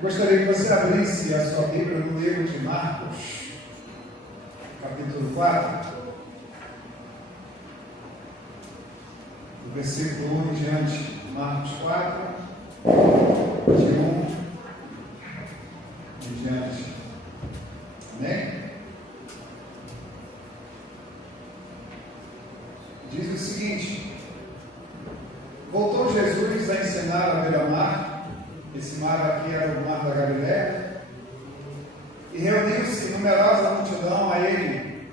Eu gostaria que você abrisse a sua Bíblia no livro de Marcos, capítulo 4, do versículo 1 em diante. Marcos 4, de 1 em diante. Amém? Diz o seguinte: voltou Jesus a ensinar à beira-mar. Esse mar aqui era o mar da Galileia, e reuniu-se numerosa multidão a ele,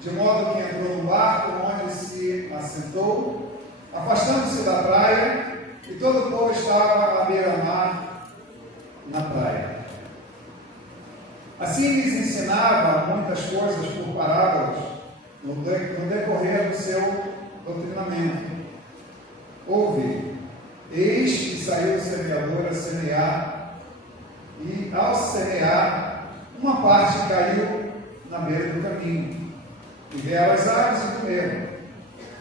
de modo que entrou no barco, onde se assentou, afastando-se da praia, e todo o povo estava à beira-mar na praia. Assim lhes ensinava muitas coisas por parábolas no decorrer do seu doutrinamento. Ouve: eis que saiu o semeador a semear, e ao semear, uma parte caiu na beira do caminho, e vieram as aves e comeram.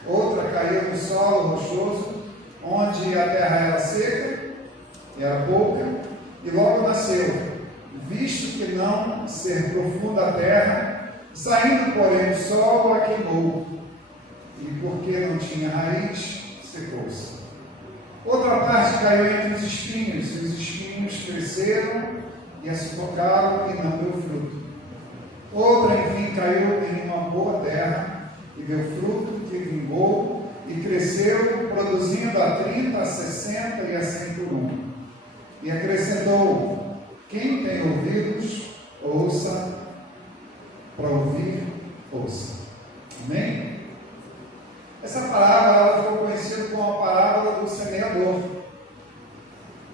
Outra caiu no solo rochoso, onde a terra era seca, era pouca, e logo nasceu, visto que não ser profunda a terra, saindo, porém, do solo a queimou, e porque não tinha raiz, secou-se. Outra parte caiu entre os espinhos, e os espinhos cresceram e a sufocaram e não deu fruto. Outra, enfim, caiu em uma boa terra e deu fruto, que vingou e cresceu, produzindo a 30, a 60 e a 100 por um. E acrescentou: quem tem ouvidos, ouça. Para ouvir, ouça. Amém? Essa parábola ela foi conhecida como a parábola do semeador.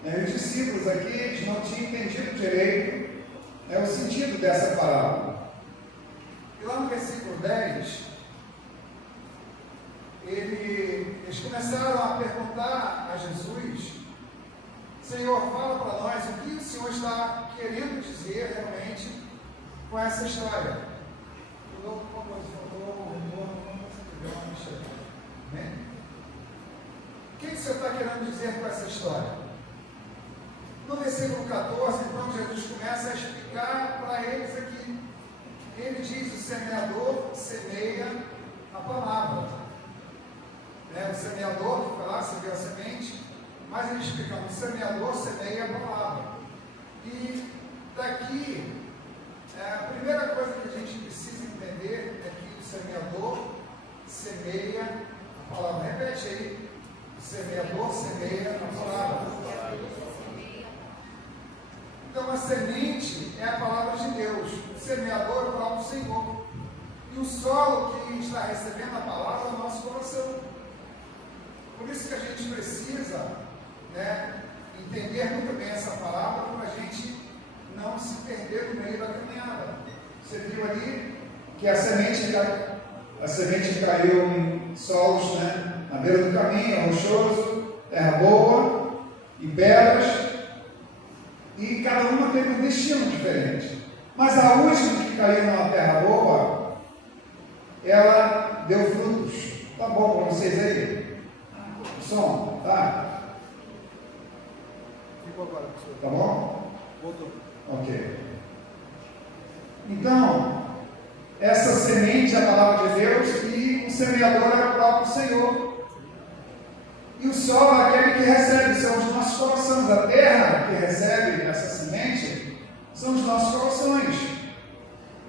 Os discípulos aqui eles não tinham entendido direito o sentido dessa parábola. E lá no versículo 10, eles começaram a perguntar a Jesus: Senhor, fala para nós o que o Senhor está querendo dizer realmente com essa história. O que o Senhor está querendo dizer com essa história? No versículo 14, então, Jesus começa a explicar para eles aqui. Ele diz: o semeador semeia a palavra. O semeador que foi lá, semeou a semente, mas ele explica: o semeador semeia a palavra. E daqui, a primeira coisa que a gente precisa entender é que o semeador semeia a palavra. Repete aí: o semeador semeia a palavra. Então a semente é a palavra de Deus, o semeador é o próprio Senhor, e o solo que está recebendo a palavra é o nosso coração. Por isso que a gente precisa entender muito bem essa palavra, para a gente não se perder no meio da caminhada. Você viu ali que a semente caiu em solos, na beira do caminho, rochoso, terra boa, em pedras, e cada uma teve um destino diferente. Mas a última que caiu numa terra boa, ela deu frutos. Tá bom para vocês aí? O som, tá? Ficou agora, professor. Tá bom? Voltou. Ok. Então, essa semente é a palavra de Deus, e o semeador é o próprio Senhor. E o solo é aquele que recebe, são os nossos corações. A terra que recebe essa semente são os nossos corações.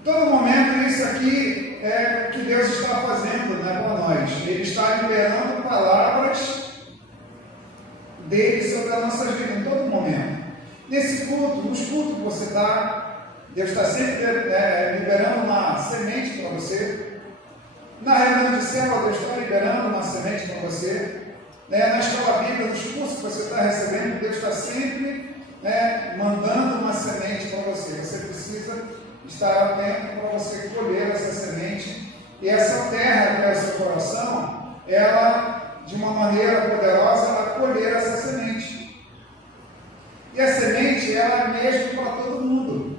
Em todo momento, isso aqui é o que Deus está fazendo para nós. Ele está liberando palavras dele sobre a nossa vida, em todo momento. Nesse culto, nos cultos que você está, Deus está sempre liberando uma semente para você. Na reunião de célula, Deus está liberando uma semente para você. Na escola bíblica, nos cursos que você está recebendo, Deus está sempre mandando uma semente para você. Você precisa estar atento para você colher essa semente. E essa terra, que é o seu coração, ela, de uma maneira poderosa, ela colher essa semente. E a semente, ela é mesmo para todo mundo.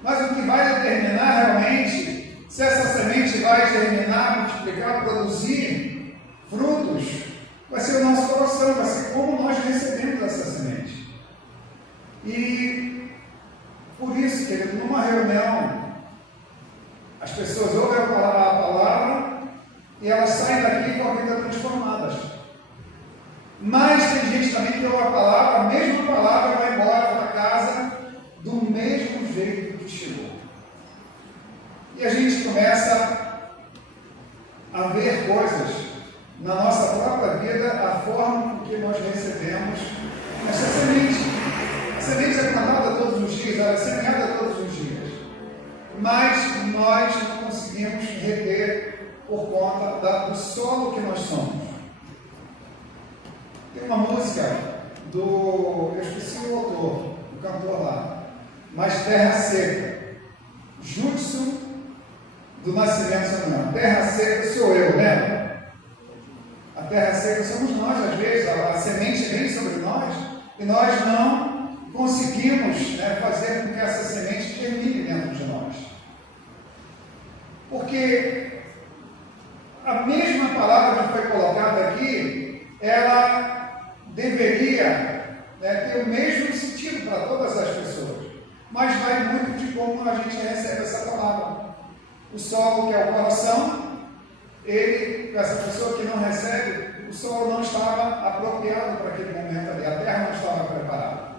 Mas o que vai determinar realmente se essa semente vai germinar, multiplicar, produzir frutos, vai ser o nosso coração, vai ser como nós recebemos essa semente. E por isso, querido, numa reunião, as pessoas ouvem a palavra e elas saem daqui com a vida transformadas. Mas tem gente também que ouve a palavra, a mesma palavra, vai embora para casa do mesmo jeito que chegou. E a gente começa a ver coisas na nossa própria vida, a forma com que nós recebemos essa semente. A semente é plantada todos os dias, ela é semeada todos os dias. Mas nós não conseguimos reter por conta do solo que nós somos. Tem uma música eu esqueci o autor, o cantor lá, mas Terra Seca, Judson do Nascimento Samuel. Terra Seca sou eu, né? A terra seca somos nós, às vezes, a semente vem sobre nós e nós não conseguimos, né, fazer com que essa semente germine dentro de nós. Porque a mesma palavra que foi colocada aqui, ela deveria, né, ter o mesmo sentido para todas as pessoas, mas vai muito de como a gente recebe essa palavra. O solo, que é o coração, essa pessoa que não recebe, o solo não estava apropriado para aquele momento ali, a terra não estava preparada.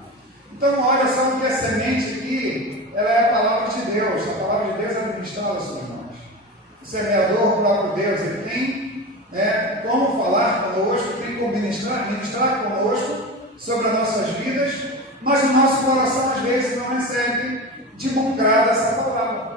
Então, olha só que a semente aqui, ela é a palavra de Deus, a palavra de Deus é ministrada sobre nós. O semeador, o próprio Deus, ele tem, né, como falar conosco, tem como ministrar conosco sobre as nossas vidas, mas o nosso coração às vezes não recebe de bom grado essa palavra.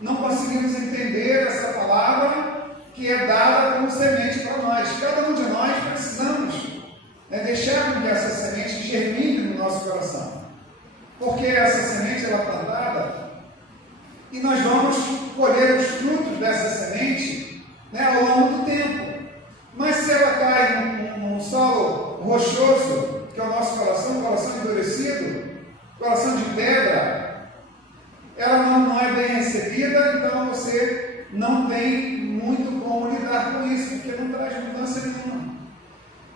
Não conseguimos entender essa palavra que é dada como semente para nós. Cada um de nós precisamos, né, deixar com que essa semente germine no nosso coração. Porque essa semente ela é plantada e nós vamos colher os frutos dessa semente, né, ao longo do tempo. Mas se ela cai num solo rochoso, que é o nosso coração, coração endurecido, coração de pedra, ela não é bem recebida, então você não tem muito como lidar com isso, porque não traz mudança nenhuma.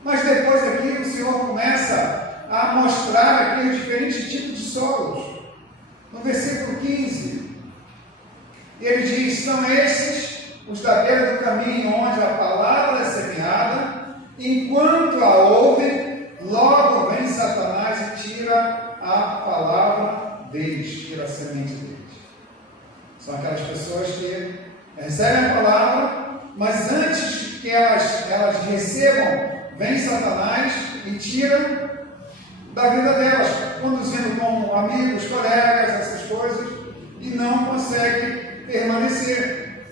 Mas depois aqui o Senhor começa a mostrar aqui os diferentes tipos de solos. No versículo 15, ele diz: são esses os da beira do caminho, onde a palavra é semeada, enquanto a ouvem, logo vem Satanás e tira a palavra deles, tira a semente deles. São aquelas pessoas que recebem a palavra, mas antes que elas recebam, vem Satanás e tira da vida delas, conduzindo com amigos, colegas, essas coisas, e não consegue permanecer.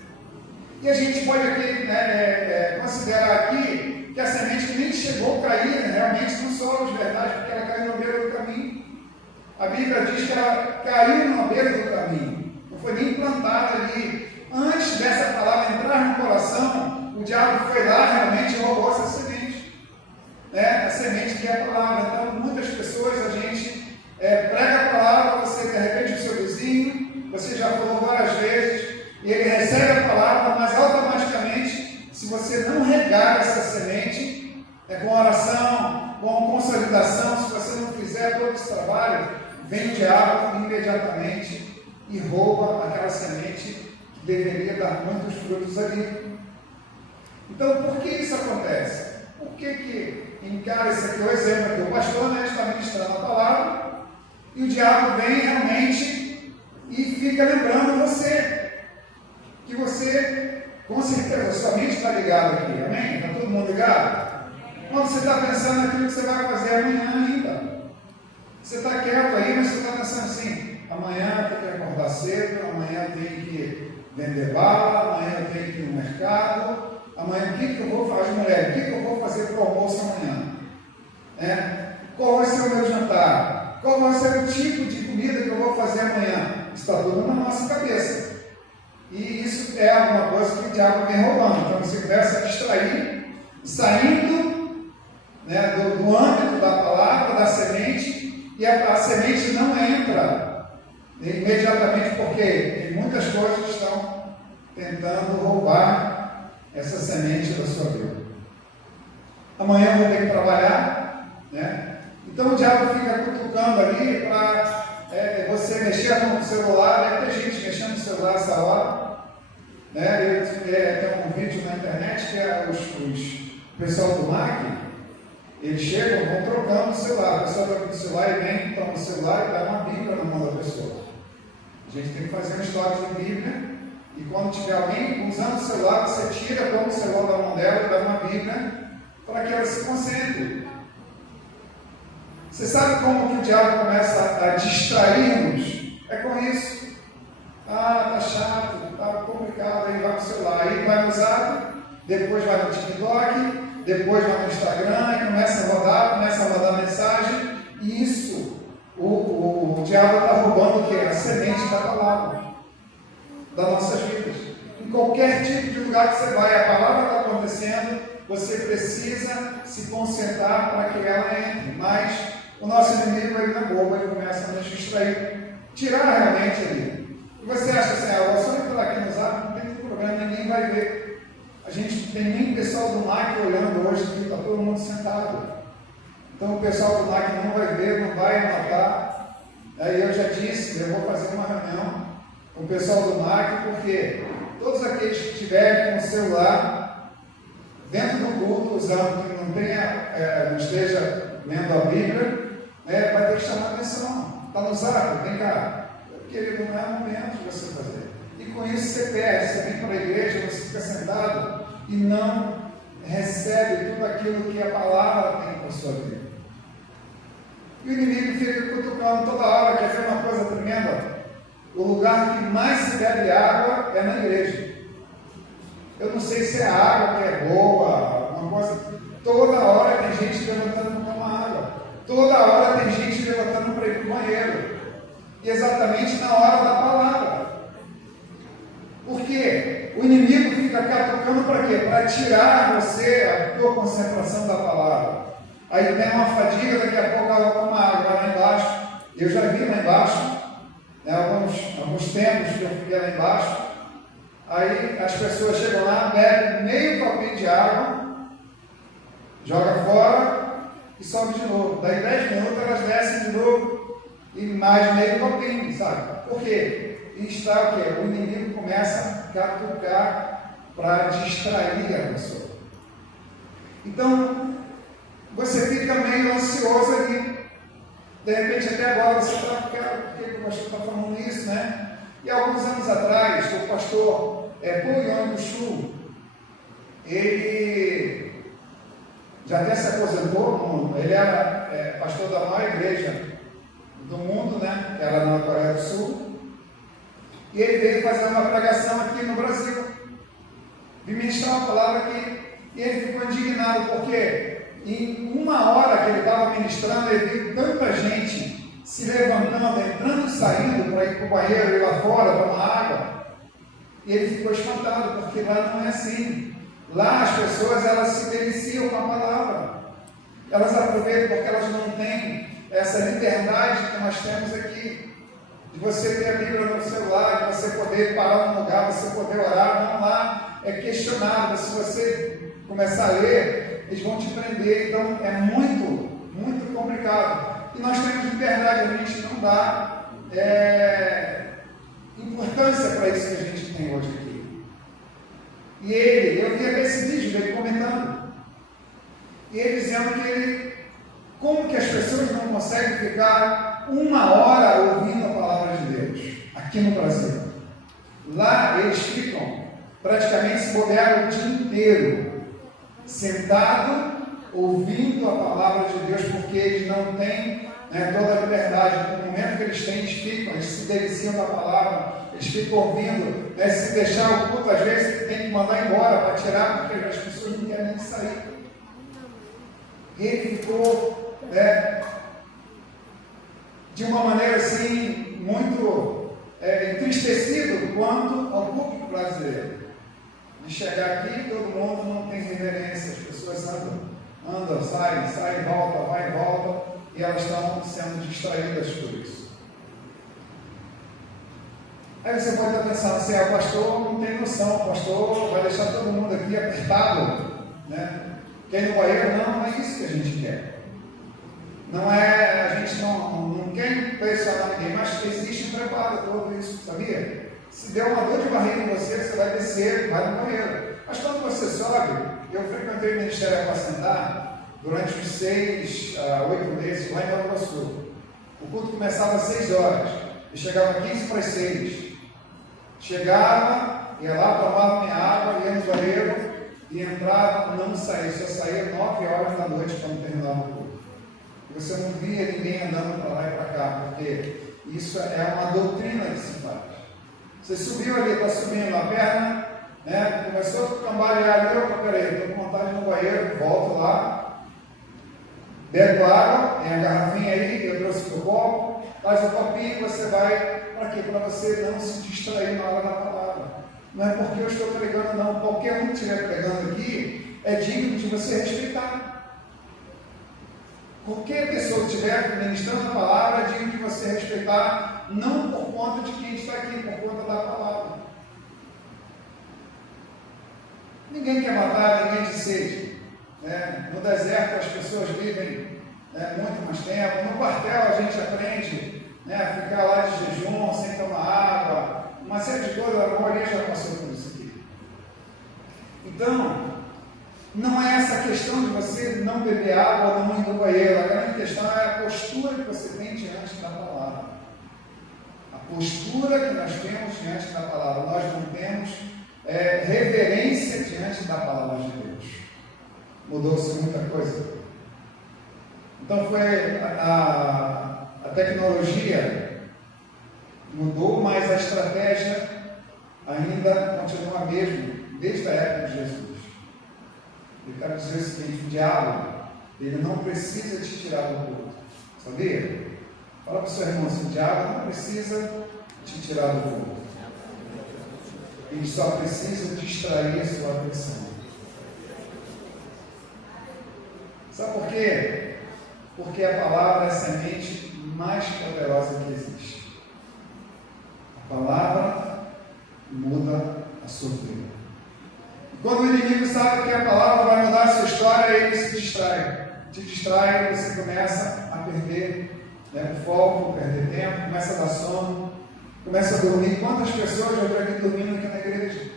E a gente pode aqui, né, considerar aqui que a semente nem chegou a cair, né, realmente no solo de verdade, porque ela caiu na beira do caminho. A Bíblia diz que ela caiu na beira do caminho, não foi nem plantada ali. Antes dessa palavra entrar no coração, o diabo foi lá realmente e roubou essa semente, né? A semente que é a palavra. Então, muitas pessoas, a gente prega a palavra, você de repente o seu vizinho, você já falou várias vezes, e ele recebe a palavra, mas automaticamente, se você não regar essa semente, com oração, com consolidação, se você não fizer todo esse trabalho, vem o diabo imediatamente e rouba aquela semente que deveria dar muitos frutos ali. Então, por que isso acontece? Por que encara isso aqui? O exemplo aqui, o pastor, né, está ministrando a palavra e o diabo vem realmente e fica lembrando você que você, com certeza, sua mente está ligada aqui, amém? Está todo mundo ligado? Quando você está pensando naquilo que você vai fazer amanhã ainda, você está quieto aí, mas você está pensando assim: amanhã eu tenho que acordar cedo, amanhã eu tenho que vender bala, amanhã eu tenho que ir no mercado, amanhã o que eu vou fazer, mulher? O que eu vou fazer para o almoço amanhã? Qual vai ser o meu jantar? Qual vai ser o tipo de comida que eu vou fazer amanhã? Isso está tudo na nossa cabeça. E isso é alguma coisa que o diabo vem roubando. Então você começa a distrair, saindo, né, do âmbito da palavra, da semente, e a semente não entra imediatamente, porque muitas coisas estão tentando roubar essa semente da sua vida. Amanhã eu vou ter que trabalhar, né? Então o diabo fica cutucando ali para você mexer no celular. Deve ter gente mexendo no celular essa hora. Né? Tem um vídeo na internet que é o pessoal do MAC, eles chegam, vão trocando o celular. A pessoa troca o celular e vem, toma o celular e dá uma Bíblia na mão da pessoa. A gente tem que fazer um estoque de Bíblia, e quando tiver alguém usando o celular, você tira, toma o celular da mão dela e dá uma Bíblia para que ela se concentre. Você sabe como que o diabo começa a distrair-nos? É com isso. Tá chato, tá complicado, aí vai no celular, aí vai no Zap, depois vai no TikTok, depois vai no Instagram, e começa a rodar mensagem, e isso, o diabo está roubando o quê? A semente da palavra, das nossas vidas. Em qualquer tipo de lugar que você vai, a palavra está acontecendo, você precisa se concentrar para que ela entre, mas o nosso inimigo, ele não é bobo, ele começa a nos distrair, tirar realmente ali. E você acha assim, eu só entrar aqui no Zap, não tem problema, ninguém vai ver. A gente não tem nem pessoal do MAC olhando hoje, que está todo mundo sentado. Então o pessoal do MAC não vai ver, não vai anotar. Aí eu já disse, eu vou fazer uma reunião com o pessoal do MAC, porque todos aqueles que estiverem com o celular dentro do culto, usando, que não esteja lendo a Bíblia, vai ter que chamar atenção. Está no Zap, vem cá. Porque não é o momento de você fazer. E com isso você perde, você vem para a igreja, você fica sentado e não recebe tudo aquilo que a palavra tem para a sua vida. E o inimigo fica cutucando toda hora, quer ver uma coisa tremenda? O lugar que mais se bebe água é na igreja. Eu não sei se é a água que é boa, uma coisa. Toda hora tem gente levantando para tomar água. Toda hora tem gente levantando para ir para o banheiro. E exatamente na hora da palavra. Por quê? O inimigo fica catucando para quê? Para tirar você a tua concentração da palavra. Aí tem uma fadiga, daqui a pouco ela toma água lá embaixo. Eu já vi lá embaixo, alguns tempos que eu fiquei lá embaixo. Aí as pessoas chegam lá, bebem meio copinho de água, joga fora e sobe de novo. Daí 10 minutos elas descem de novo. E mais meio copinho, sabe? Por quê? E está o quê? O inimigo começa a catucar para distrair a pessoa. Então, você fica meio ansioso ali. De repente, até agora, você está, por que o pastor está falando isso, né? E alguns anos atrás, o pastor Paul Yong-Chu, ele já até se aposentou, ele era pastor da maior igreja do mundo, né? Que era na Coreia do Sul. E ele veio fazer uma pregação aqui no Brasil. Vim ministrar uma palavra aqui. E ele ficou indignado, porque em uma hora que ele estava ministrando, ele viu tanta gente se levantando, entrando e saindo para ir para o banheiro, ir lá fora, tomar água. E ele ficou espantado, porque lá não é assim. Lá as pessoas, elas se deliciam com a palavra. Elas aproveitam porque elas não têm essa liberdade que nós temos aqui, de você ter a Bíblia no celular, de você poder parar num lugar, você poder orar. Não, lá é questionado, se você começar a ler, eles vão te prender. Então é muito, muito complicado. E nós temos liberdade, a gente não dá importância para isso que a gente tem hoje aqui. E eu vi até esse vídeo dele comentando, e ele dizendo que como que as pessoas não conseguem ficar uma hora ouvindo a palavra de Deus aqui no Brasil? Lá eles ficam praticamente se bobearam o dia inteiro sentado ouvindo a palavra de Deus, porque eles não têm toda a liberdade. No momento que eles têm, eles se deliciam da palavra, eles ficam ouvindo. Se deixar o culto, às vezes tem que mandar embora para tirar, porque as pessoas não querem nem sair. E ele ficou de uma maneira assim, muito entristecido quanto ao público brasileiro. De chegar aqui, todo mundo não tem reverência, as pessoas andam, saem, voltam, vai e volta, e elas estão sendo distraídas por isso. Aí você pode estar pensando assim, o pastor não tem noção, o pastor vai deixar todo mundo aqui apertado, né? Quer ir no banheiro? Não é isso que a gente quer. Não é, a gente não quer impressionar ninguém, mas existe um preparo todo isso, sabia? Se der uma dor de barriga em você, você vai descer, vai no banheiro. Mas quando você sobe, eu frequentei o Ministério Apacentar durante uns 6 a 8 meses lá em Nova Iguaçu. O culto começava às 6 horas e chegava 15 para as 6. Chegava, ia lá, tomava minha água, ia no banheiro e entrava, não saía, só saía 9 horas da noite quando terminava o culto. E você não via ninguém andando para lá e para cá, porque isso é uma doutrina que se faz. Você subiu ali, está subindo a perna, né? Começou a cambalear ali, opa, peraí, estou com vontade no banheiro, volto lá, bebo água, tem a garrafinha aí, eu trouxe o copo, faz o copinho, você vai, para quê? Para você não se distrair na hora da palavra. Não é porque eu estou pregando, não, qualquer um que estiver pregando aqui, é digno de você respeitar. Qualquer pessoa que estiver ministrando a palavra é digno de você respeitar, não por conta de quem está aqui, por conta da palavra. Ninguém quer matar, ninguém de sede. Né? No deserto as pessoas vivem muito mais tempo. No quartel a gente aprende a ficar lá de jejum, sem tomar água, uma série de coisas, a maioria já passou por isso aqui. Então, não é essa questão de você não beber água ou não ir no banheiro. A grande questão é a postura que você tem diante da palavra. A postura que nós temos diante da palavra. Nós não temos reverência diante da palavra de Deus. Mudou-se muita coisa. Então foi a tecnologia mudou, mas a estratégia ainda continua a mesma, desde a época de Jesus. Eu quero dizer o seguinte: o diabo, ele não precisa te tirar do culto, sabia? Fala para o seu irmão assim: o diabo não precisa te tirar do culto. Ele só precisa distrair a sua atenção. Sabe por quê? Porque a palavra é a semente mais poderosa que existe. A palavra muda a sua vida. Quando o inimigo sabe que a palavra vai mudar a sua história, ele se distrai. Te distrai e você começa a perder o foco, perder tempo, começa a dar sono, começa a dormir. Quantas pessoas eu já vi dormindo aqui na igreja?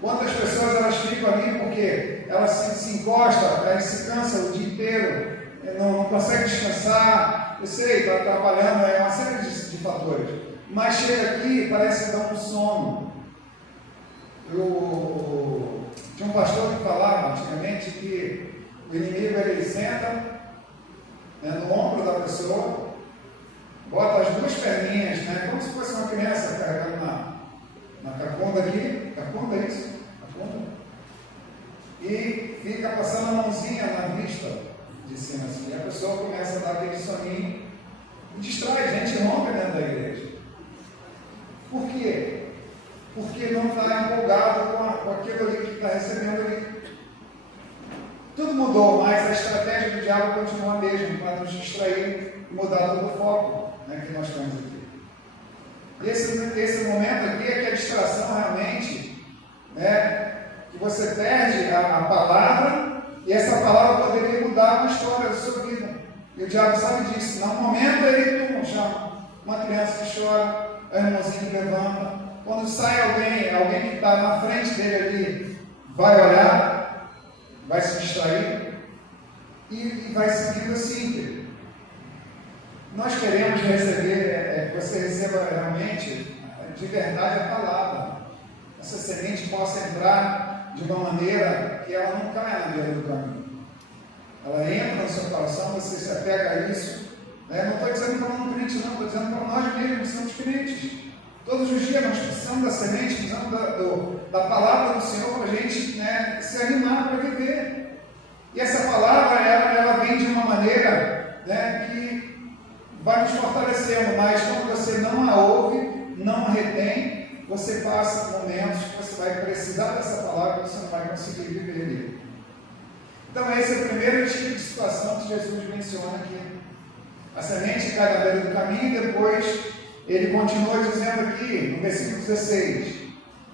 Quantas pessoas elas ficam ali porque elas se encostam, elas se cansam o dia inteiro, não conseguem descansar. Eu sei, está trabalhando, uma série de fatores. Mas chega aqui e parece que dá um sono. Tinha um pastor que falava antigamente que o inimigo ele senta no ombro da pessoa, bota as duas perninhas, como se fosse uma criança carregando na cacunda aqui, cacunda é isso? Cacunda. E fica passando a mãozinha na vista de cima assim. E a pessoa começa a dar aquele soninho e distrai, a gente rompe dentro da igreja. Por quê? Porque não está empolgado com aquilo ali que está recebendo ali. Tudo mudou, mas a estratégia do diabo continua a mesma, para nos distrair e mudar todo o foco que nós temos aqui. Esse momento aqui é que a distração realmente, que você perde a palavra, e essa palavra poderia mudar a história da sua vida. E o diabo sabe disso. No momento ele chama uma criança que chora, a irmãzinha que levanta. Quando sai alguém que está na frente dele ali, vai olhar, vai se distrair e vai seguindo assim. Nós queremos receber, que você receba realmente, de verdade, a palavra. Essa semente possa entrar de uma maneira que ela não caia na beira do caminho. Ela entra no seu coração, você se apega a isso. Não estou dizendo para um crente, não, estou dizendo para nós mesmos, que somos crentes. Todos os dias nós precisamos da semente, precisamos da palavra do Senhor para a gente se animar para viver. E essa palavra, ela vem de uma maneira que vai nos fortalecendo, mas quando você não a ouve, não a retém, você passa momentos que você vai precisar dessa palavra e você não vai conseguir viver ali. Então esse é o primeiro tipo de situação que Jesus menciona aqui. A semente cai na beira do caminho e depois ele continua dizendo aqui, no versículo 16: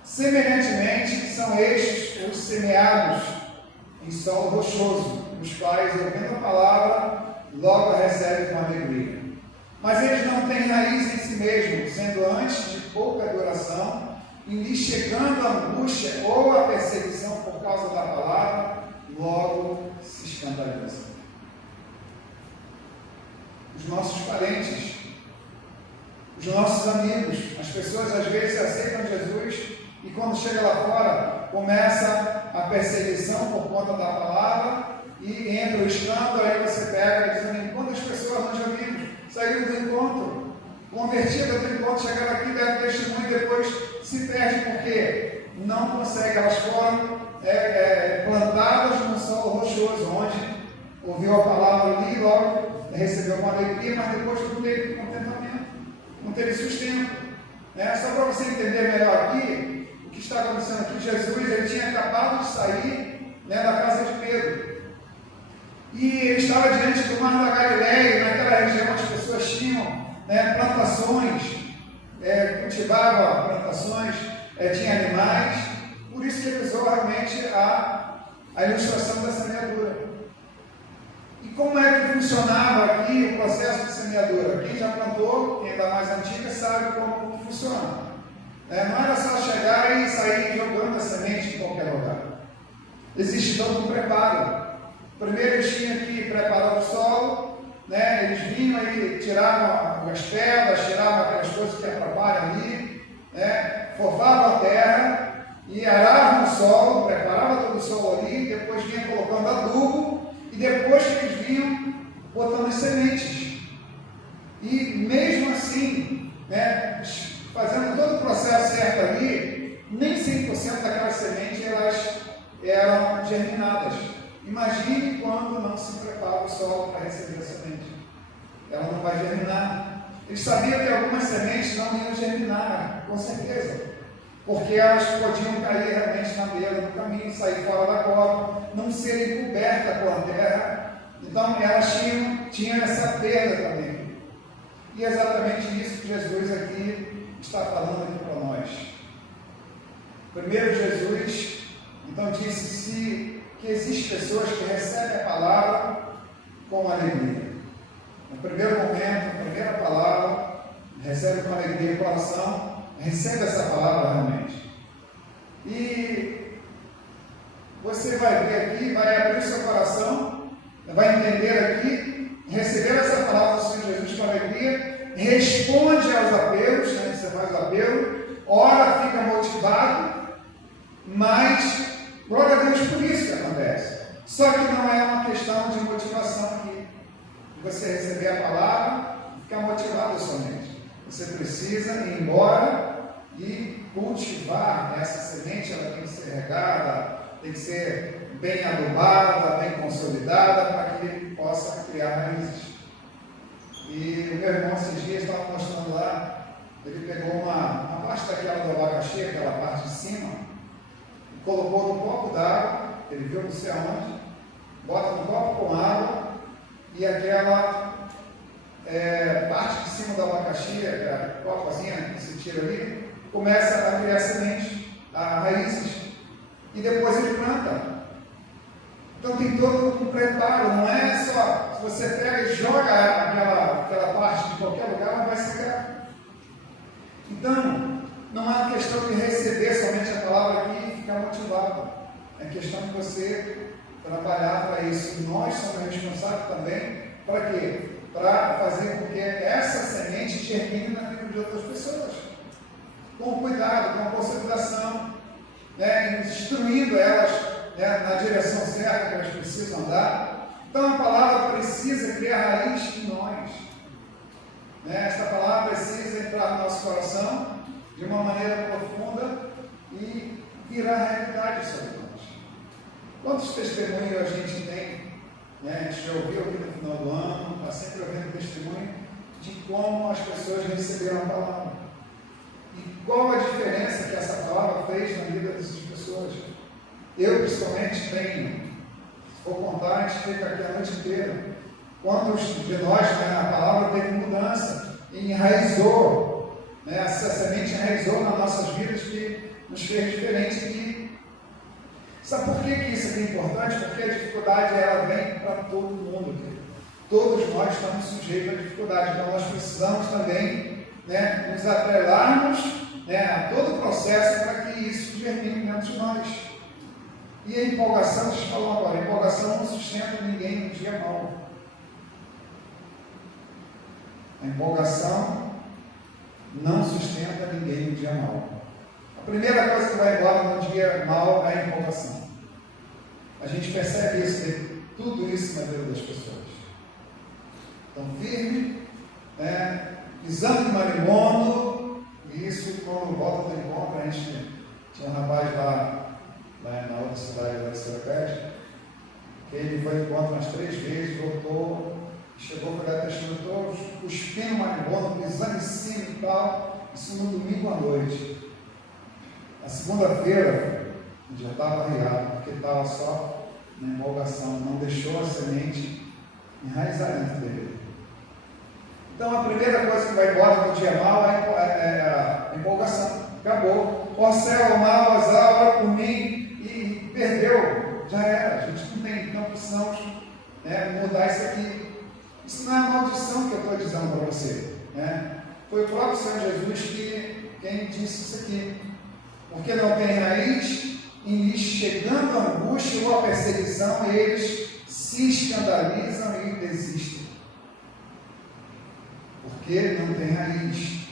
semelhantemente são estes os semeados em solo rochoso, os quais, ouvindo a palavra, logo a recebe com alegria. Mas eles não têm raiz em si mesmos, sendo antes de pouca duração, em lhes chegando a angústia ou a perseguição por causa da palavra, logo se escandalizam. Os nossos parentes, os nossos amigos, as pessoas às vezes aceitam Jesus e quando chega lá fora, começa a perseguição por conta da palavra e entra o escândalo, aí você pega e diz, quantas pessoas nós já vimos, saíram do encontro, convertidas do encontro, chegaram aqui, deram testemunho e depois se perde porque não consegue, elas foram plantadas no solo rochoso, onde ouviu a palavra ali e logo recebeu com alegria, mas depois não teve contentamento, não teve sustento. Só para você entender melhor aqui, o que está acontecendo aqui, Jesus ele tinha acabado de sair da casa de Pedro. E ele estava diante do mar da Galileia, naquela região as pessoas tinham plantações, cultivavam plantações, tinha animais, por isso que ele usou realmente a ilustração da semeadura. E como é que funcionava aqui o processo de semeadura? Quem já plantou, quem é da mais antiga, sabe como funciona. Não era só chegar e sair jogando a semente em qualquer lugar. Existe todo um preparo. Primeiro eles tinham que preparar o solo, eles vinham e tiravam as pedras, tiravam aquelas coisas que atrapalham ali, forfavam a terra e aravam o solo, preparavam todo o solo ali, depois vinham colocando adubo e depois que eles vinham botando as sementes. E mesmo assim, fazendo todo o processo certo ali, nem 100% daquelas sementes elas eram germinadas. Imagine quando não se prepara o solo para receber a semente. Ela não vai germinar. Eles sabiam que algumas sementes não iam germinar, com certeza. Porque elas podiam cair realmente na beira do caminho, sair fora da cova, não serem cobertas com a terra. Então elas tinham essa perda também. E é exatamente isso que Jesus aqui está falando aqui para nós. Primeiro Jesus, então disse que existem pessoas que recebem a palavra com alegria. No primeiro momento, a primeira palavra, recebe com alegria o coração, recebe essa palavra realmente. E você vai ver aqui, vai abrir o seu coração, vai entender aqui, receber essa palavra do Senhor Jesus com alegria, responde aos apelos, você faz o apelo, ora, fica motivado, mas glória a Deus por isso que acontece. Só que não é uma questão de motivação aqui. Você receber a palavra e ficar motivado somente. Você precisa ir embora e cultivar essa semente. Ela tem que ser regada, tem que ser bem adubada, bem consolidada, para que ele possa criar raízes. E o meu irmão esses dias estava mostrando lá, ele pegou uma parte daquela do abacaxi, aquela parte de cima, colocou num copo d'água, ele viu não sei aonde, bota no copo com água e aquela parte de cima do abacaxi, a copazinha que se tira ali, começa a criar sementes, a raízes, e depois ele planta. Então tem todo um preparo, não é só se você pega e joga aquela parte de qualquer lugar, ela vai secar. Então, não é uma questão de receber somente a palavra aqui e ficar motivado. É questão de você trabalhar para isso. Nós somos responsáveis também para quê? Para fazer com que essa semente germine na vida de outras pessoas. Com cuidado, com consolidação, instruindo elas na direção certa que elas precisam andar. Então a palavra precisa criar raiz em nós. Essa palavra precisa entrar no nosso coração de uma maneira profunda e virar realidade sobre nós. Quantos testemunhos a gente tem? A gente já ouviu aqui no final do ano, está sempre ouvindo testemunho de como as pessoas receberam a palavra. E qual a diferença que essa palavra fez na vida dessas pessoas. Eu, principalmente, tenho, se for contar, a gente fica aqui a noite inteira. Quantos de nós, a palavra teve mudança, enraizou, essa semente enraizou nas nossas vidas que nos fez diferente. E sabe por que isso é importante? Porque a dificuldade ela vem para todo mundo. Todos nós estamos sujeitos à dificuldade, então nós precisamos também, né, nos atrelarmos, né, a todo o processo para que isso germine dentro de nós. E a empolgação, deixa eu falar agora, a empolgação não sustenta ninguém no dia mau. A empolgação não sustenta ninguém no dia mau. A primeira coisa que vai embora no dia mau é a empolgação. A gente percebe isso, vê tudo isso na vida das pessoas. Então, firme, né, pisando de marimbondo, e isso quando volta do encontro, a gente tinha um rapaz lá na outra cidade da Sorocaba, que ele foi ao encontro umas 3 vezes, voltou, chegou para dar testemunho todos, cuspindo o marimbondo, pisando em cima e tal, isso no domingo à noite. Na segunda-feira, já estava arriado, porque estava só na empolgação, não deixou a semente enraizar dentro dele. Então, a primeira coisa que vai embora no dia mau é a empolgação. Acabou. Ó céu, ó mal, azar, ora por mim, e perdeu. Já era. A gente não tem, então precisamos, né, mudar isso aqui. Isso não é a maldição que eu estou dizendo para você. Né? Foi o próprio Senhor Jesus quem disse isso aqui. Porque não tem raiz, em lhes chegando a angústia ou a perseguição, eles se escandalizam e desistem. Porque não tem raiz.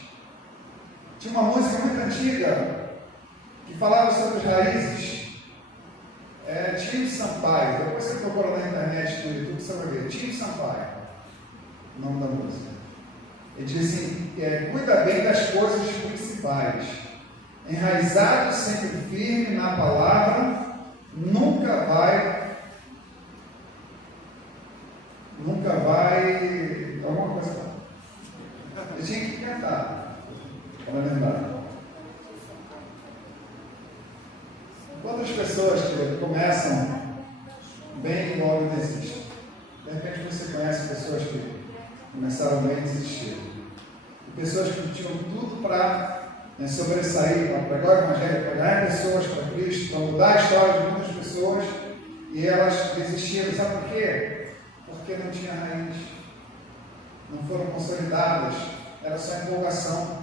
Tinha uma música muito antiga que falava sobre as raízes. Tim Sampaio. Depois você procura na internet, no YouTube, você vai ver. Tim Sampaio, o nome da música. Ele diz assim: cuida bem das coisas principais. Enraizado, sempre firme na palavra, nunca vai. Alguma coisa. Eu tinha que cantar, para lembrar. Quantas pessoas que começam bem e logo desistem? De repente você conhece pessoas que começaram bem e desistiram. E pessoas que tinham tudo para sobressair, para pregar o Evangelho, para ganhar pessoas para Cristo, para mudar a história de muitas pessoas, e elas desistiram. Sabe por quê? Porque não tinha raiz. Não foram consolidadas, era só empolgação,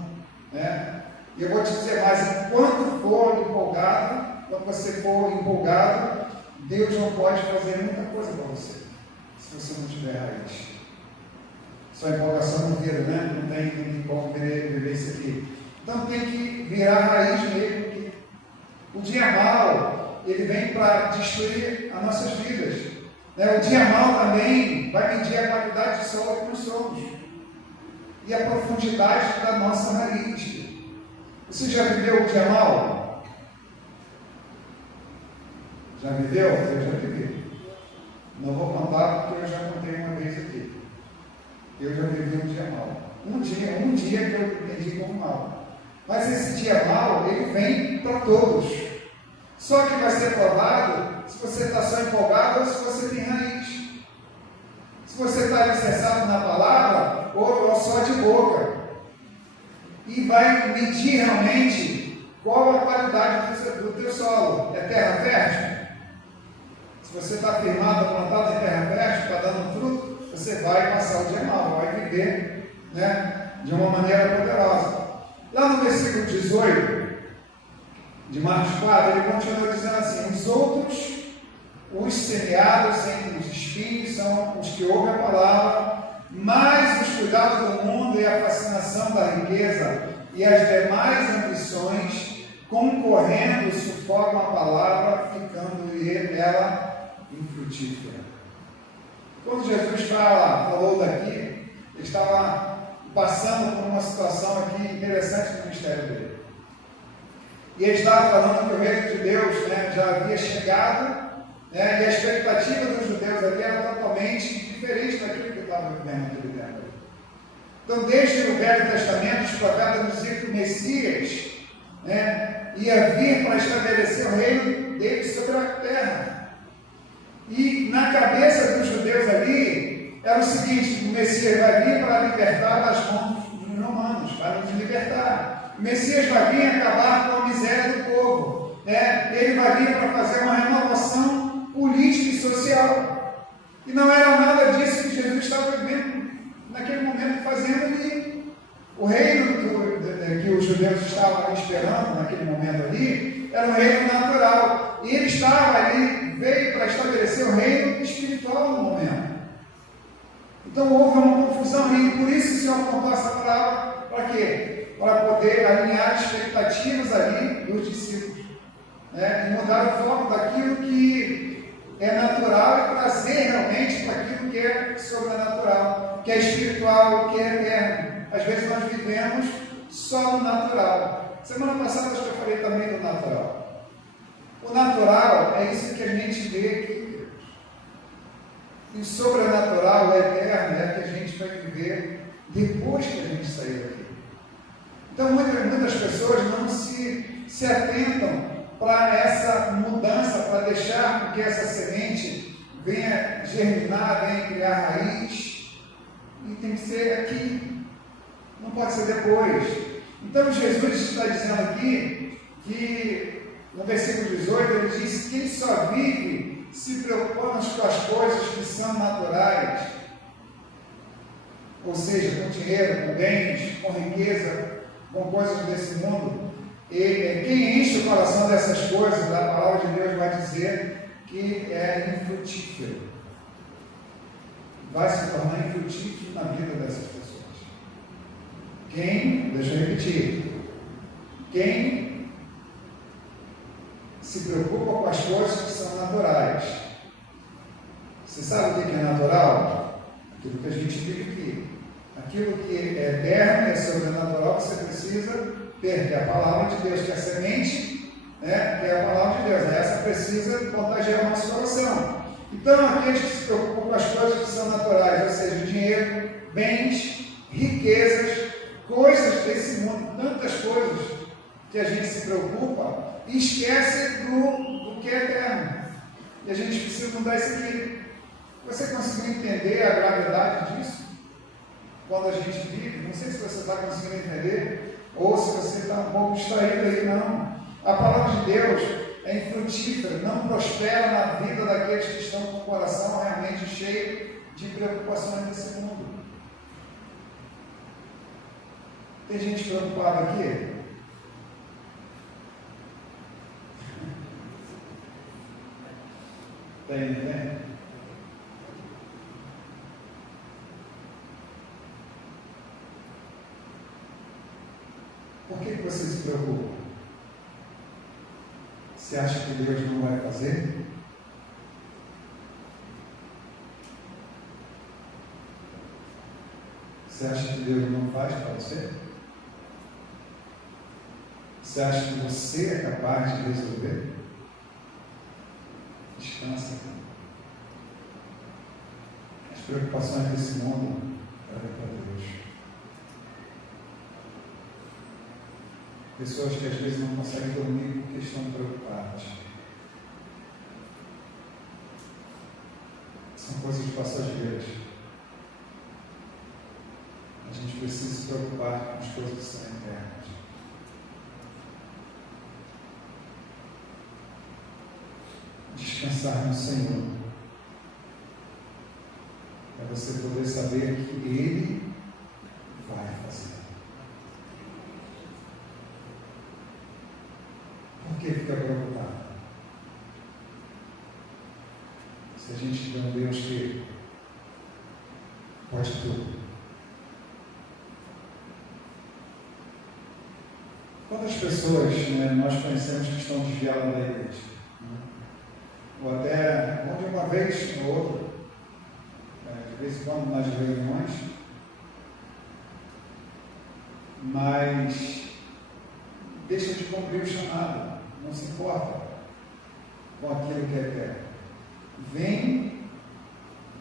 né? E eu vou te dizer mais: enquanto for empolgado, quando você for empolgado, Deus não pode fazer muita coisa para você, se você não tiver raiz. Só empolgação não vira, né? Não tem como viver isso aqui. Então tem que virar raiz mesmo. Que o dia mau, ele vem para destruir as nossas vidas. O dia mau também vai medir a qualidade de solo que nós somos e a profundidade da nossa raiz. Você já viveu o dia mau? Já viveu? Eu já vivi. Não vou contar porque eu já contei uma vez aqui. Eu já vivi um dia mau. Um dia que eu entendi como mau. Mas esse dia mau, ele vem para todos. Só que vai ser provado se você está só empolgado ou se você tem raiz. Se você está alicerçado na palavra ou só de boca. E vai medir realmente qual a qualidade do teu solo. É terra fértil? Se você está firmado, plantado em terra fértil, está dando fruto, você vai passar o dia mau, vai viver, né, de uma maneira poderosa. Lá no versículo 18 de Marcos 4, ele continua dizendo assim: os outros, os semeados entre os espinhos, são os que ouvem a palavra, mas os cuidados do mundo e a fascinação da riqueza e as demais ambições, concorrendo, sufocam a palavra, ficando ela infrutífera. Quando Jesus falou daqui, ele estava passando por uma situação aqui interessante no ministério dele. E ele estava falando que o reino de Deus, né, já havia chegado, né, e a expectativa dos judeus aqui era totalmente diferente daquilo que estava vivendo naquele tempo. Então, desde o Velho Testamento, os profetas diziam que o Messias, né, ia vir para estabelecer o reino dele sobre a terra. E na cabeça dos judeus ali, era o seguinte: o Messias vai vir para libertar das mãos dos romanos, para nos libertar. O Messias vai vir acabar com a miséria do povo, né? Ele vai vir para fazer uma renovação política e social. E não era nada disso que Jesus estava vivendo naquele momento, fazendo ali. O reino que os judeus estavam ali esperando naquele momento ali, era um reino natural. E ele estava ali, veio para estabelecer o reino espiritual no momento. Então houve uma confusão ali, por isso o Senhor contou essa palavra, para quê? Para poder alinhar expectativas ali dos discípulos, né? E mudar o foco daquilo que é natural e trazer realmente para aquilo que é sobrenatural, que é espiritual, que é eterno. Às vezes nós vivemos só no natural. Semana passada acho que eu falei também do natural. O natural é isso que a gente vê aqui. E o sobrenatural, o eterno, é o que a gente vai viver depois que a gente sair daqui. Então muitas pessoas não se atentam para essa mudança, para deixar com que essa semente venha germinar, venha criar raiz. E tem que ser aqui. Não pode ser depois. Então Jesus está dizendo aqui que no versículo 18 ele diz: quem só vive se preocupando com as coisas que são naturais, ou seja, com dinheiro, com bens, com riqueza, com coisas desse mundo, quem enche o coração dessas coisas, a palavra de Deus vai dizer que é infrutífero. Vai se tornar infrutífero na vida dessas pessoas. Deixa eu repetir, quem se preocupa com as coisas que são naturais. Você sabe o que é natural? Aquilo que a gente vive aqui. Aquilo que é eterno, é sobrenatural, que você precisa ter, que é a palavra de Deus, que é a semente, né? Que é a palavra de Deus. Essa precisa contagiar o nosso coração. Então, aqueles que se preocupam com as coisas que são naturais, ou seja, dinheiro, bens, riquezas, coisas desse mundo, tantas coisas que a gente se preocupa e esquece do que é eterno. E a gente precisa mudar isso aqui. Você conseguiu entender a gravidade disso? Quando a gente vive, não sei se você está conseguindo entender, ou se você está um pouco distraído aí, não. A palavra de Deus é infrutífera, não prospera na vida daqueles que estão com o coração realmente cheio de preocupações desse mundo. Tem gente preocupada aqui? Tem. Por que você se preocupa? Você acha que Deus não vai fazer? Você acha que Deus não faz para você? Você acha que você é capaz de resolver? Descansa. As preocupações desse mundo olha para Deus. Pessoas que às vezes não conseguem dormir porque estão preocupadas. São coisas passageiras. A gente precisa se preocupar com as coisas que são eternas. Descansar no Senhor, para você poder saber que Ele vai fazer. Por que fica preocupado? Se a gente tem um Deus que pode tudo. Quantas pessoas nós conhecemos que estão desviadas da igreja? Ou até, onde uma vez ou outra, de vez em quando nas reuniões, mas deixa de cumprir o chamado, não se importa com aquilo que é eterno. Vem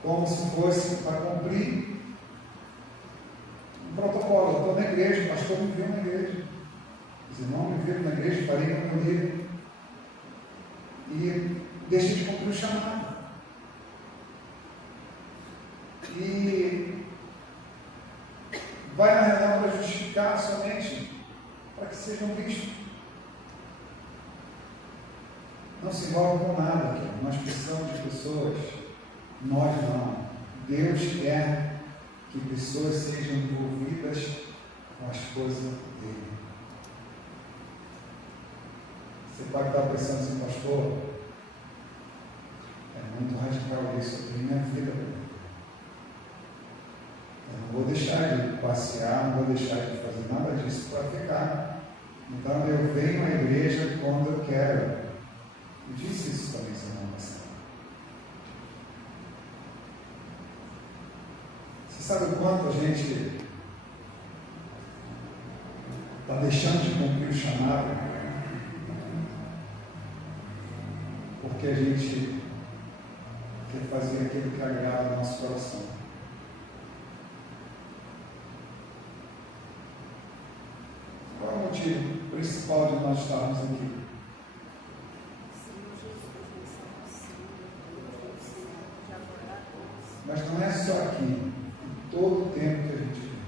como se fosse para cumprir um protocolo. Eu estou na igreja, o pastor me viu na igreja, os irmãos me viram na igreja, falei com ele, e deixa de cumprir o chamado. E vai na reunião para justificar somente para que sejam vistos. Não se envolve com nada aqui. Nós precisamos de pessoas Nós não. Deus quer que pessoas sejam envolvidas com as coisas dele. Você pode estar pensando assim, pastor, é muito radical isso, eu tenho minha vida. Eu não vou deixar de passear, não vou deixar de fazer nada disso para ficar. Então eu venho à igreja quando eu quero. Eu disse isso também semana passada. Você sabe o quanto a gente está deixando de cumprir o chamado? Porque a gente quer fazer aquilo que agrada ao nosso coração. Qual é o motivo principal de nós estarmos aqui? Mas não é só aqui, em todo o tempo que a gente vive.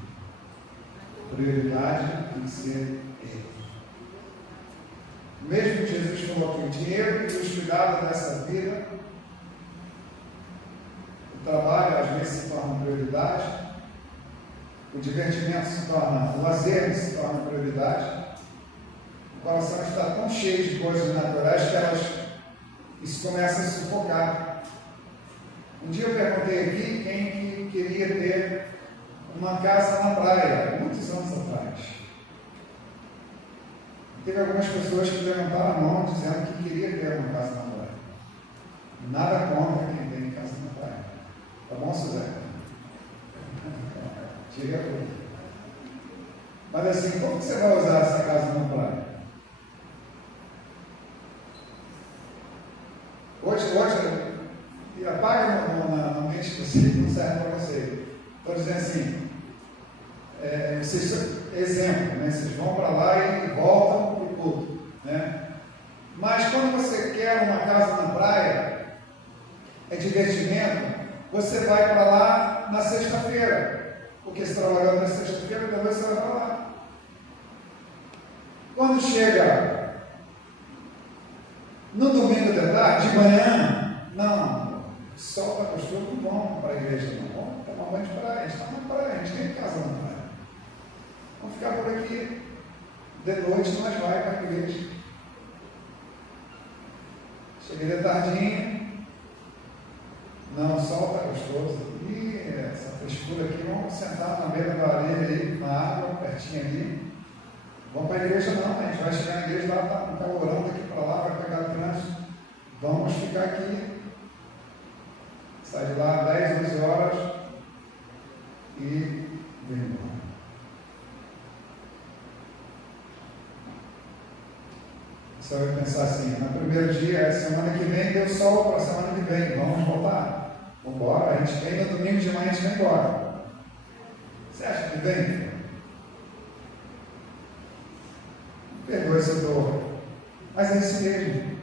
Prioridade tem que ser Ele. Mesmo Jesus falou que o dinheiro e os cuidados dessa vida, o trabalho às vezes se torna prioridade, o divertimento se torna, o lazer se torna prioridade, o coração está tão cheio de coisas naturais que isso começa a sufocar. Um dia eu perguntei aqui quem que queria ter uma casa na praia, muitos anos atrás. Teve algumas pessoas que levantaram a mão dizendo que queria ter uma casa na praia. Nada contra quem tem casa na praia. Tá bom, Suzana? Tira a coisa. Mas assim, como que você vai usar essa casa na praia? Hoje apaga na mente de vocês, não serve para você. Estou dizendo assim, exemplo, né? Vocês vão para lá e voltam para o culto, né? Mas quando você quer uma casa na praia, é divertimento, você vai para lá na sexta-feira, porque você trabalhou na sexta-feira, depois você vai para lá. Quando chega no domingo de tarde, de manhã, não, o sol está gostoso, não vamos para a igreja, não vamos tomar banho de praia, a gente está na praia, a gente tem casa na praia. Vamos ficar por aqui. De noite nós vamos para a igreja. Cheguei de tardinho. Não, o sol está gostoso. E essa frescura aqui, vamos sentar na beira da areia aí, na água, pertinho ali. Vamos para a igreja não, a gente vai chegar na igreja lá, está um calorão daqui para lá, vai pegar trânsito. Vamos ficar aqui. Sai de lá às 10, 11 horas e vem embora. Você vai pensar assim, no primeiro dia, semana que vem deu sol para a semana que vem, vamos voltar. Vamos embora, a gente vem no domingo de manhã, a gente vai embora. Você acha que vem? Perdoe se eu estou. Mas é isso mesmo.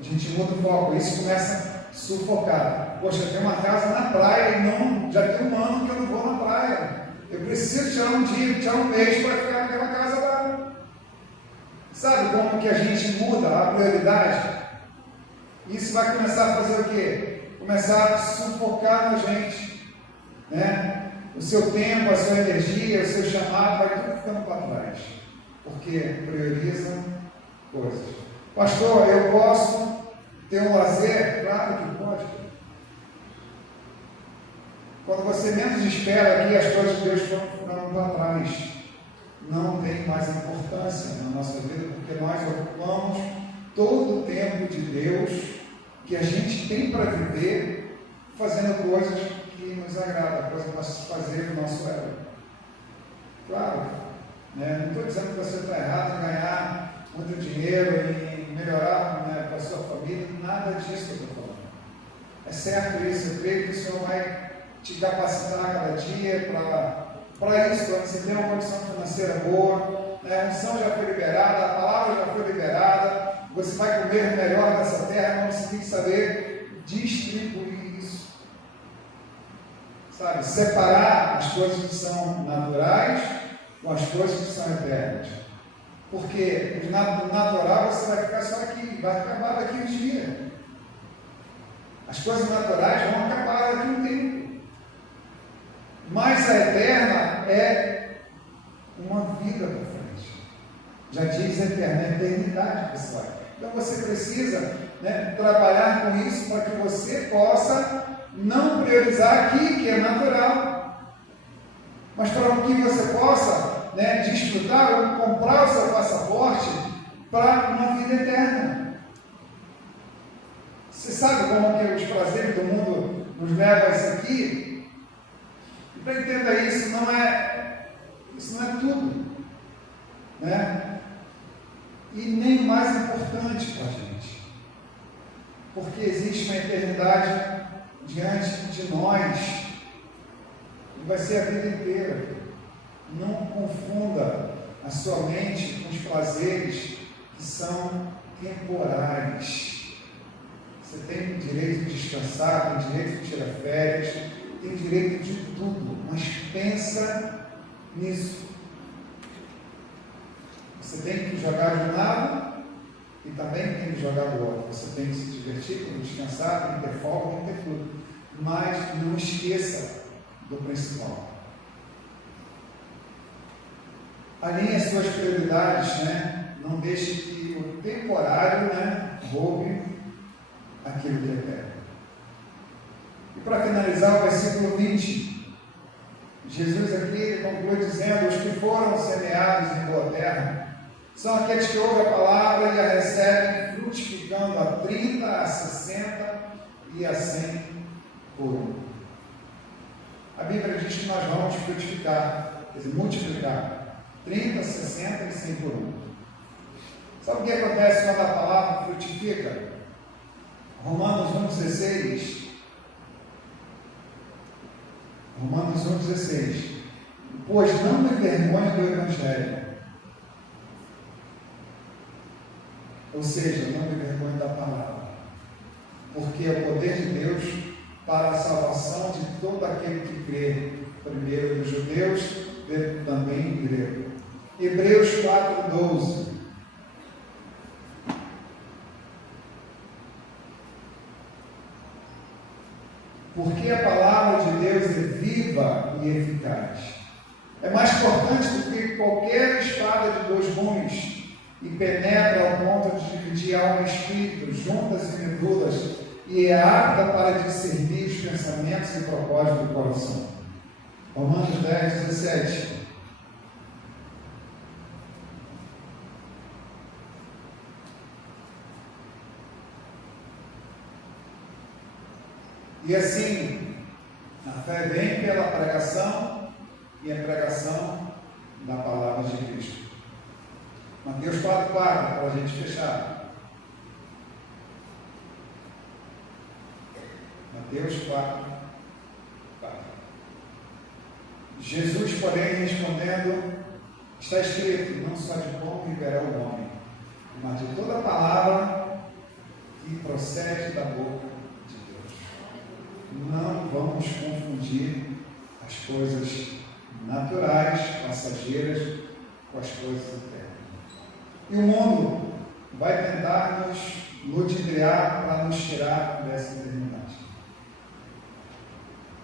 A gente muda o foco, isso começa a sufocar. Poxa, eu tenho uma casa na praia e não, já tem um ano que eu não vou na praia. Eu preciso tirar um dia, tirar um mês para ficar naquela casa lá. Sabe como que a gente muda a prioridade? Isso vai começar a fazer o quê? Começar a sufocar na gente, né? O seu tempo, a sua energia, o seu chamado vai tudo ficando para trás, porque prioriza coisas. Pastor, eu posso ter um lazer? Claro que pode. Quando você menos espera aqui, as coisas de Deus estão ficando para trás. Não tem mais importância na nossa vida, porque nós ocupamos todo o tempo de Deus que a gente tem para viver, fazendo coisas que nos agradam, coisas para fazer o nosso ego. Claro, né? Não estou dizendo que você está errado em ganhar muito dinheiro, em melhorar, né, para a sua família, nada disso que eu estou falando. É certo isso, eu creio que o Senhor vai te capacitar cada dia para isso, para você ter uma condição financeira boa, né? A unção já foi liberada, a palavra já foi liberada, você vai comer o melhor dessa terra, mas você tem que saber distribuir isso, sabe? Separar as coisas que são naturais com as coisas que são eternas, porque no natural você vai ficar só aqui, vai acabar daqui um dia. As coisas naturais vão acabar daqui a um tempo. Mas a eterna é uma vida para frente. Já diz a eterna, a eternidade, pessoal. Então você precisa, né, trabalhar com isso para que você possa não priorizar aqui, que é natural, mas para que você possa, né, desfrutar ou comprar o seu passaporte para uma vida eterna. Você sabe como que os prazeres do mundo nos levam a isso aqui? Então entenda isso, não é tudo, né? E nem o mais importante para a gente, porque existe uma eternidade diante de nós, e vai ser a vida inteira. Não confunda a sua mente com os prazeres que são temporais. Você tem direito de descansar, tem direito de tirar férias, tem direito de tudo, mas pensa nisso. Você tem que jogar de um lado e também tem que jogar do outro. Você tem que se divertir, tem que descansar, tem que ter folga, tem que ter tudo. Mas não esqueça do principal. Alinhe as suas prioridades, né? Não deixe que o temporário, né, roube aquilo que é eterno. E para finalizar, o versículo 20, Jesus aqui conclui dizendo: os que foram semeados em boa terra são aqueles que ouvem a palavra e a recebem, frutificando a 30, a 60 e a 100 por um. A Bíblia diz que nós vamos frutificar, quer dizer, multiplicar 30, 60 e 100 por um. Sabe o que acontece quando a palavra frutifica? Romanos 1,16. Romanos 1,16. Pois não me envergonho do Evangelho. Ou seja, não me envergonho da palavra. Porque é o poder de Deus para a salvação de todo aquele que crê. Primeiro dos judeus, também do grego. Hebreus 4,12. Porque a palavra de Deus é viva e eficaz. É mais cortante do que qualquer espada de dois gumes e penetra ao ponto de dividir alma e espírito, juntas e medulas, e é apta para discernir os pensamentos e propósitos do coração. Romanos 10, 17. E assim, a fé vem pela pregação e a pregação da palavra de Cristo. Mateus 4,4, para a gente fechar. Mateus 4,4. Jesus, porém, respondendo, está escrito: não só de pão viverá o homem, mas de toda a palavra que procede da boca de Deus. Não vamos confundir as coisas naturais, passageiras, com as coisas eternas. E o mundo vai tentar nos ludibriar para nos tirar dessa eternidade.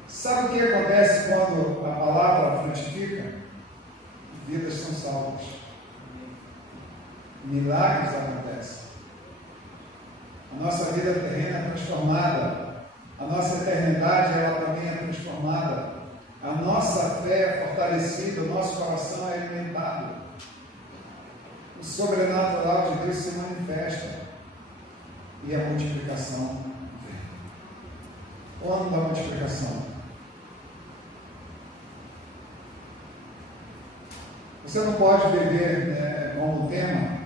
Sabe o que acontece quando a palavra frutifica? Vidas são salvas. Milagres acontecem. A nossa vida terrena é transformada. A nossa eternidade, ela também é transformada. A nossa fé é fortalecida, o nosso coração é alimentado. O sobrenatural de Deus se manifesta. E a multiplicação vem. O ano da multiplicação. Você não pode viver como tema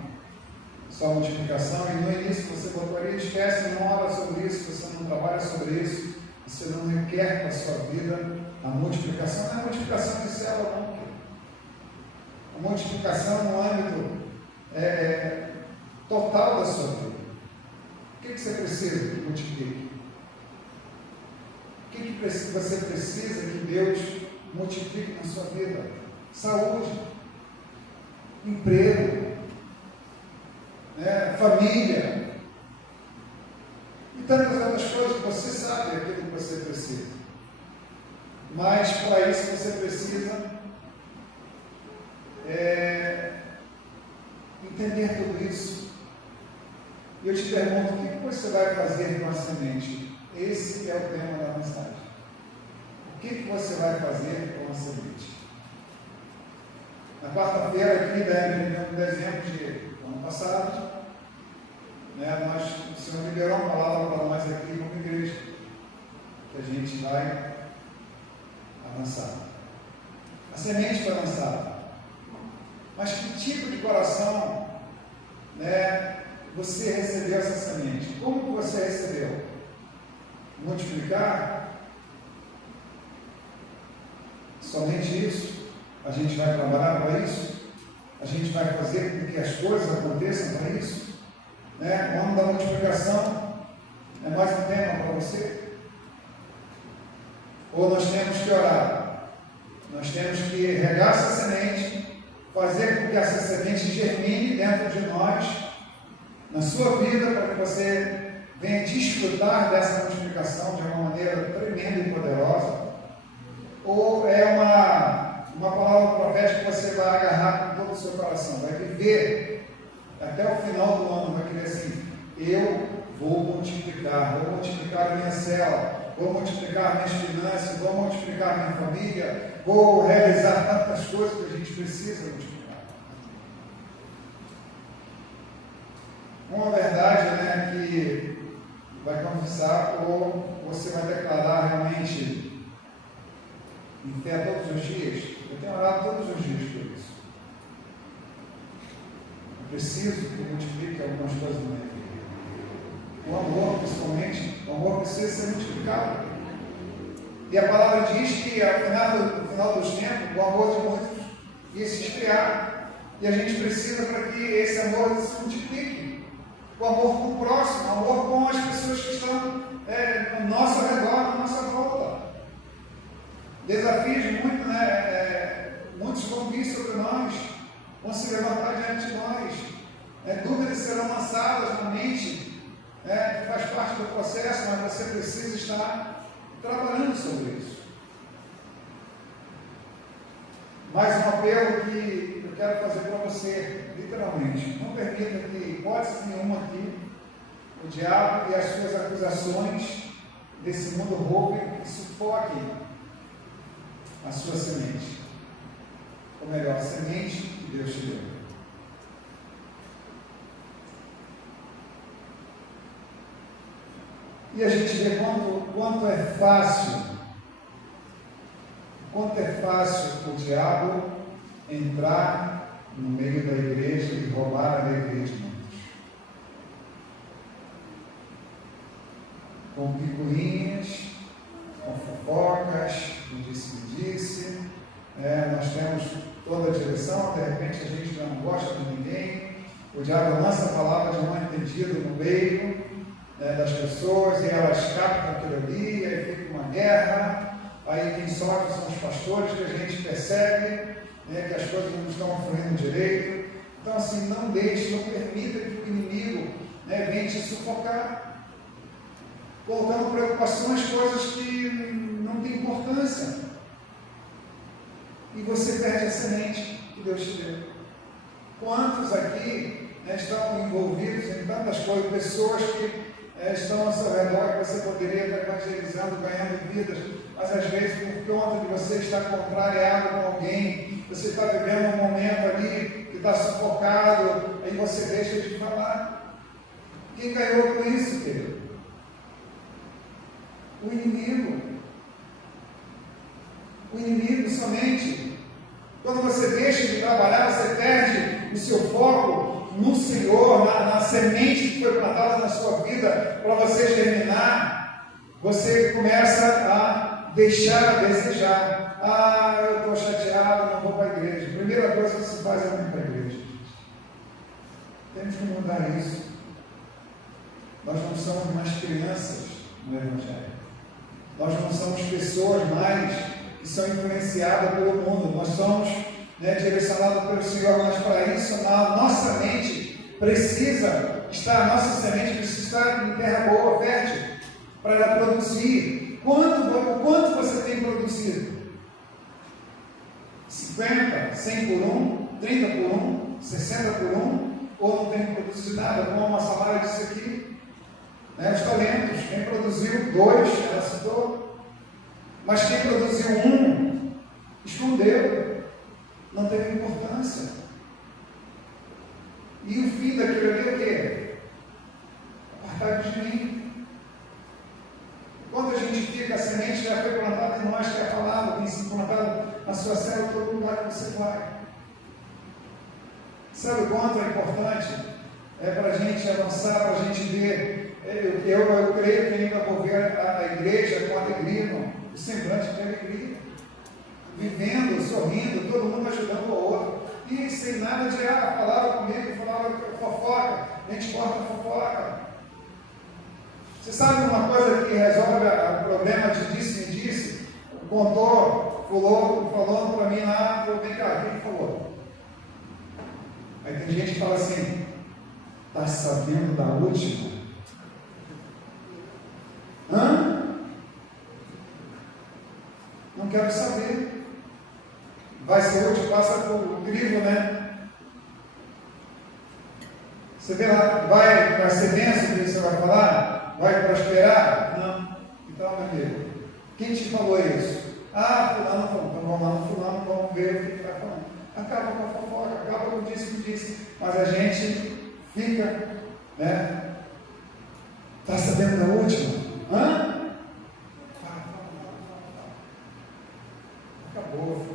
só multiplicação, e no início você botaria, esquece, não ora sobre isso, você não trabalha sobre isso, você não requer para a sua vida a multiplicação. Não é a multiplicação de célula, não. A multiplicação no âmbito total da sua vida. O que você precisa que multiplique? O que você precisa que Deus multiplique na sua vida? Saúde, emprego, família. Então tantas outras coisas que você sabe aquilo que você precisa. Mas para isso você precisa entender tudo isso. E eu te pergunto, o que você vai fazer com a semente? Esse é o tema da mensagem. O que você vai fazer com a semente? Na quarta-feira aqui, em dezembro do ano passado, o Senhor liberou uma palavra para nós aqui como igreja, que a gente vai avançar. A semente foi lançada. Mas que tipo de coração você recebeu essa semente? Como que você recebeu? Multiplicar? Somente isso? A gente vai trabalhar para isso? A gente vai fazer com que as coisas aconteçam para isso? O ano da multiplicação é mais um tema para você? Ou nós temos que orar? Nós temos que regar essa semente, fazer com que essa semente germine dentro de nós, na sua vida, para que você venha desfrutar dessa multiplicação de uma maneira tremenda e poderosa? Ou é uma palavra profética que você vai agarrar com todo o seu coração, vai viver até o final do ano, vai querer assim: eu vou multiplicar a minha célula, vou multiplicar minhas finanças, vou multiplicar minha família, vou realizar tantas coisas que a gente precisa multiplicar. Uma verdade, que vai confessar, ou você vai declarar realmente em fé todos os dias. Eu tenho orado todos os dias por isso. Eu preciso que multiplique algumas coisas na minha vida. O amor, principalmente, o amor precisa ser multiplicado. E a palavra diz que no final dos tempos, o amor de muitos ia se esfriar. E a gente precisa para que esse amor se multiplique. O amor com o próximo, o amor com as pessoas que estão ao nosso redor, à nossa volta. Desafios muitos vão vir sobre nós, vão se levantar diante de nós. Dúvidas serão lançadas na mente, que faz parte do processo, mas você precisa estar trabalhando sobre isso. Mais um apelo que eu quero fazer para você, literalmente: não permita que, hipótese nenhuma aqui, o diabo e as suas acusações desse mundo roubem e sufoquem a sua semente. Ou melhor, a semente que Deus te deu. E a gente vê quanto é fácil o diabo entrar no meio da igreja e roubar a alegria de muitos. Com picuinhas, com fofocas, com disse-me-disse, nós temos toda a direção, de repente a gente já não gosta de ninguém, o diabo lança a palavra de mal entendido no meio das pessoas, e elas captam aquilo ali, aí fica uma guerra. Aí quem sofre são os pastores, que a gente percebe que as coisas não estão fluindo direito. Então, assim, não deixe, não permita que o inimigo venha te sufocar, colocando preocupações, coisas que não têm importância. E você perde a semente que Deus te deu. Quantos aqui estão envolvidos em tantas coisas, pessoas que estão ao seu redor, que você poderia estar evangelizando, ganhando vidas, mas às vezes por conta de você estar contrariado com alguém, você está vivendo um momento ali que está sufocado, aí você deixa de falar. Quem ganhou com isso, querido? O inimigo. O inimigo somente. Quando você deixa de trabalhar, você perde o seu foco no Senhor, na semente que foi plantada na sua vida para você germinar. Você começa a deixar a desejar. Eu estou chateado, não vou para a igreja. A primeira coisa que se faz é não ir para a igreja. Temos que mudar isso. Nós não somos mais crianças no Evangelho. Nós não somos pessoas mais que são influenciadas pelo mundo. Nós somos direcionados pelo Senhor, mas para isso a nossa mente precisa a nossa semente precisa estar em terra boa, fértil, para ela produzir. O quanto você tem produzido? 50, 100 por 1, 30 por 1, 60 por 1, ou não tem produzido nada, como a Samara disse aqui, né? Os talentos, quem produziu 2, ela citou, mas quem produziu 1, escondeu, não teve importância. E o fim daquilo ali é o quê? Apartado de mim. Quando a gente fica, a semente já foi plantada em nós, que é a palavra, tem sido plantada na sua célula, em todo lugar que você vai. Sabe o quanto é importante? Para a gente avançar, para a gente ver. Eu creio que ainda vou ver a igreja com alegria, o semblante de alegria. Vivendo, sorrindo, todo mundo ajudando o outro. E sem nada de, falaram comigo, falaram fofoca, a gente corta a fofoca. Você sabe uma coisa que resolve o problema de disse-me-disse? Contou, falando para mim lá, vem cá, quem falou? Aí tem gente que fala assim, está sabendo da última? Hã? Não quero saber. Vai ser útil, passa por crivo, né? Você vê lá, vai ser bênção que você vai falar? Vai prosperar? Não. Então, meu amigo, quem te falou isso? Fulano falou. Então vamos lá no fulano, vamos ver o que ele vai falando. Acaba com a fofoca, acaba com o disse. Mas a gente fica, né? Está sabendo da última? Hã? Acabou.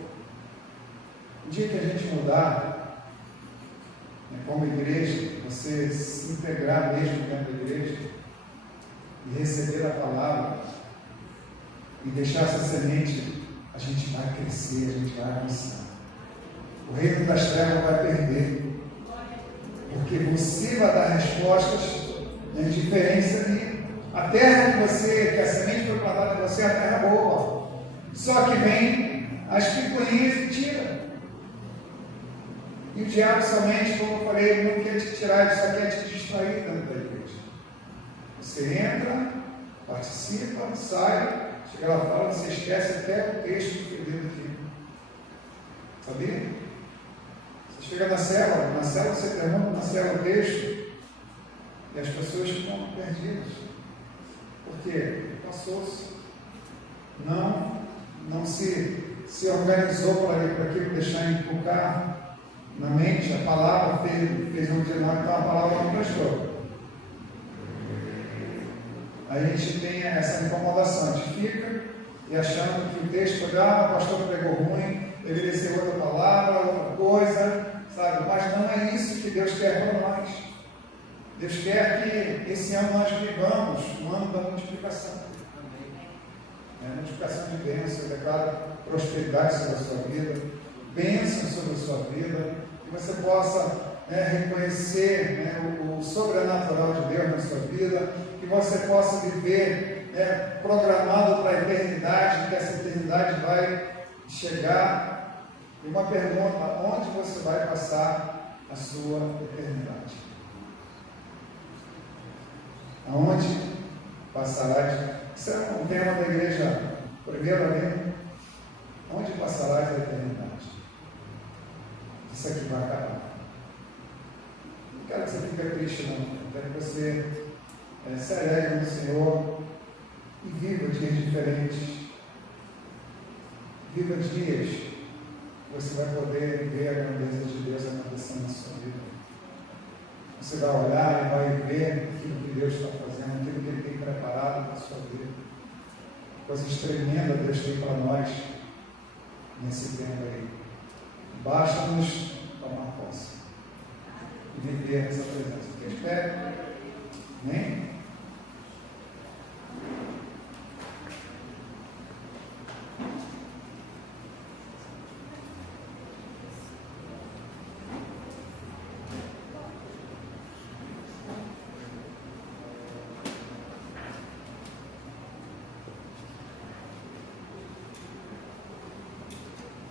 O dia que a gente mudar, né, como igreja, você se integrar mesmo dentro da igreja e receber a palavra e deixar essa semente, a gente vai crescer, a gente vai avançar. O reino das trevas vai perder, porque você vai dar respostas, né, diferentes ali. A terra que a semente foi plantada em você, é a terra boa. Só que vem as picuinhas e tira. E o diabo somente, como eu falei, ele não quer te tirar, ele só quer te distrair dentro da igreja. Você entra, participa, sai, chega lá fora, você esquece até o texto que foi dentro aqui. Sabia? Você chega na célula você pergunta na célula o texto, e as pessoas ficam perdidas. Por quê? Passou-se. Não se organizou para aquilo deixar inculcar na mente, a palavra fez um dizer, então a palavra não prestou. Aí a gente tem essa incomodação, a gente fica e achando que o texto foi, o pastor pregou ruim, deveria ser outra palavra, outra coisa, sabe? Mas não é isso que Deus quer para nós. Deus quer que esse ano nós vivamos o ano da multiplicação. Multiplicação de bênçãos, eu declaro prosperidade sobre a sua vida, bênçãos sobre a sua vida, que você possa reconhecer o sobrenatural de Deus na sua vida, que você possa viver programado para a eternidade, que essa eternidade vai chegar. E uma pergunta: onde você vai passar a sua eternidade? Aonde passarás? Isso é um tema da igreja primeiro ali. Onde passarás a eternidade? Isso aqui vai acabar. Não quero que você fique triste, não. Eu quero que você se alegre no Senhor e viva dias diferentes. Viva dias que você vai poder ver a grandeza de Deus acontecendo na sua vida. Você vai olhar e vai ver aquilo que Deus está fazendo, aquilo que Ele tem preparado para a sua vida. Coisas tremendas Deus tem para nós nesse tempo aí. Basta-nos tomar posse e viver essa presença. Fique de pé. Amém?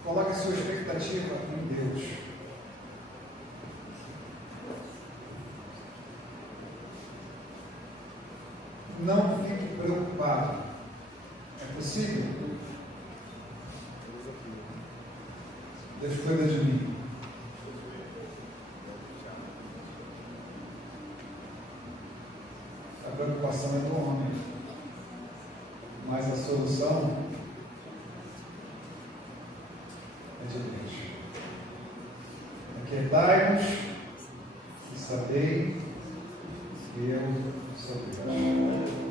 Coloque sua expectativa em Deus. não fique preocupado. É possível? Deus cuida de mim. A preocupação é do homem, mas a solução é de Deus. Aquietai-vos e sabei que eu sou Deus.